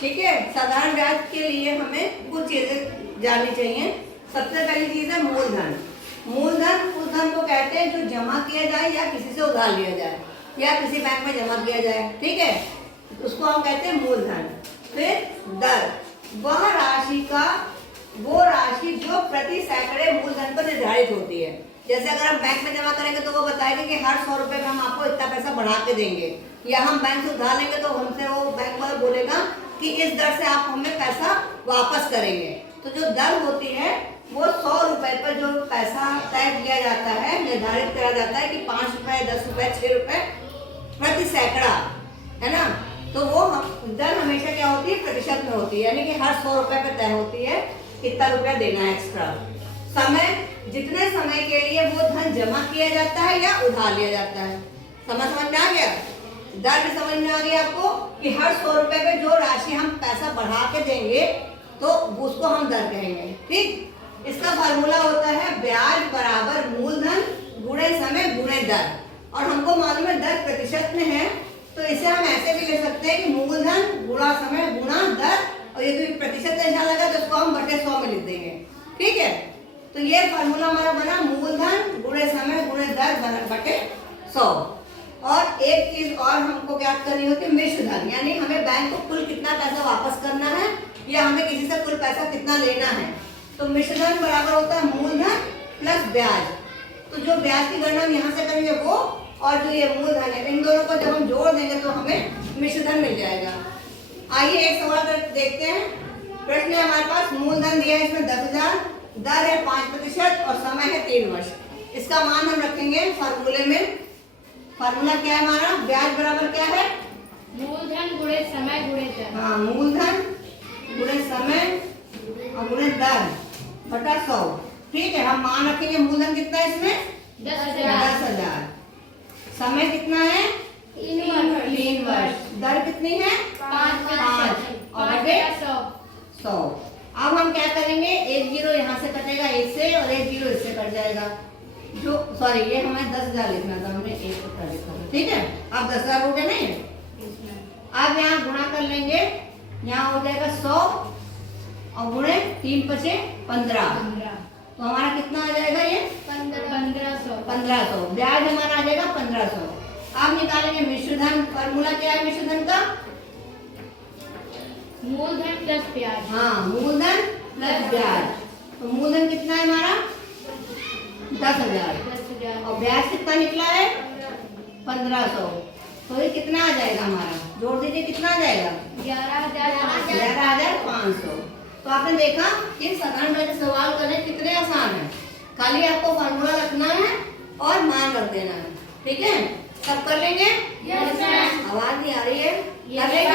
ठीक है। साधारण ब्याज के लिए हमें कुछ चीजें जाननी चाहिए। सबसे पहली चीज है मूलधन। मूलधन उस धन को कहते हैं जो जमा किया जाए या किसी से उधार लिया जाए या किसी बैंक में जमा किया जाए, ठीक है, उसको हम कहते हैं मूलधन। फिर दर, वह राशि का वो राशि जो प्रति सैकड़े मूलधन पर निर्धारित होती है। जैसे अगर हम बैंक में जमा करेंगे तो वो बताएंगे कि हर 100 रुपए में हम आपको इतना पैसा बढ़ा के देंगे, या हम बैंक से उधार लेंगे तो हमसे वो बैंक वाला बोलेगा कि इस दर से आप हमें पैसा वापस करेंगे। तो जो दर होती है वो 100 रुपए पर जो पैसा तय किया जाता है, निर्धारित किया जाता है कि 5 रुपए, 10 रुपए, 6 रुपए प्रति सैकड़ा, है ना। तो वो दर हमेशा क्या होती है, प्रतिशत में होती है, यानी कि हर 100 रुपए पर तय होती है कितना रुपया देना है एक्स्ट्रा। समय, जितने समय के लिए वो धन जमा किया जाता है या उधार लिया जाता है। समझ में आ गया? दर भी समझ में आ गया आपको कि हर 100 रुपए पे जो राशि हम पैसा बढ़ा के देंगे तो उसको हम दर कहेंगे, ठीक। इसका फार्मूला होता है ब्याज बराबर मूलधन गुणे समय गुणे दर, और हमको मालूम है दर प्रतिशत में है, तो इसे हम ऐसे भी ले सकते हैं कि मूलधन गुणा समय गुणा दर, और यदि प्रतिशत ऐसा लगा तो उसको हम बटे 100 में लिख देंगे, ठीक है। तो ये फार्मूला हमारा बना मूलधन गुणे समय गुणे दर बटे 100। और एक चीज और हमको ज्ञात करनी होती है मिश्र धन, यानी हमें बैंक को कुल कितना पैसा वापस करना है या हमें किसी से कुल पैसा कितना लेना है। तो मिश्र धन बराबर होता है मूलधन प्लस ब्याज। तो जो ब्याज की गणना हम यहाँ से करेंगे वो, और जो ये मूलधन है, इन दोनों को जब हम जोड़ देंगे तो हमें मिश्र धन मिल जाएगा। आइए एक सवाल देखते हैं। प्रश्न है हमारे पास, मूलधन दिया है इसमें 10,000, दर है 5% और समय है 3 वर्ष। इसका मान हम रखेंगे फार्मूले में। फार्मूला क्या है हमारा, ब्याज बराबर क्या है, मूलधन गुणे समय गुणे दर। हाँ, मूलधन गुणे समय और गुणे दर बटा 100, ठीक है। हम मान रखेंगे मूलधन कितना है इसमें 10,000, समय कितना है 3 वर्ष, दर कितनी है 5 और बटे 100। अब हम क्या करेंगे, एक जीरो यहाँ से कटेगा इससे और एक जीरो इससे कट जाएगा। जो सॉरी, ये हमें 10,000 लिखना था, हमने एक लिखा था, ठीक है। अब 10,000 हो गया नहीं। अब यहाँ गुणा कर लेंगे, यहाँ हो जाएगा 100 और गुणे 3 पचे 15, तो हमारा कितना आ जाएगा ये 1500। ब्याज हमारा आ जाएगा 1500। अब निकालेंगे मिश्र धन। फार्मूला क्या है मिश्र धन का, मूलधन प्लस ब्याज। हाँ, मूलधन प्लस ब्याज। तो मूलधन कितना है हमारा 10,000 और ब्याज कितना निकला है 1500। तो ये कितना आ जाएगा हमारा, जोड़ दीजिए कितना आ जाएगा 11,500। तो आपने देखा कि साधारण ब्याज के सवाल करने कितने आसान है। खाली आपको फार्मूला रखना है और मान रख देना है, ठीक है। सब कर लेंगे? Yes ma'am. आवाज नहीं आ रही है? Yes ma'am.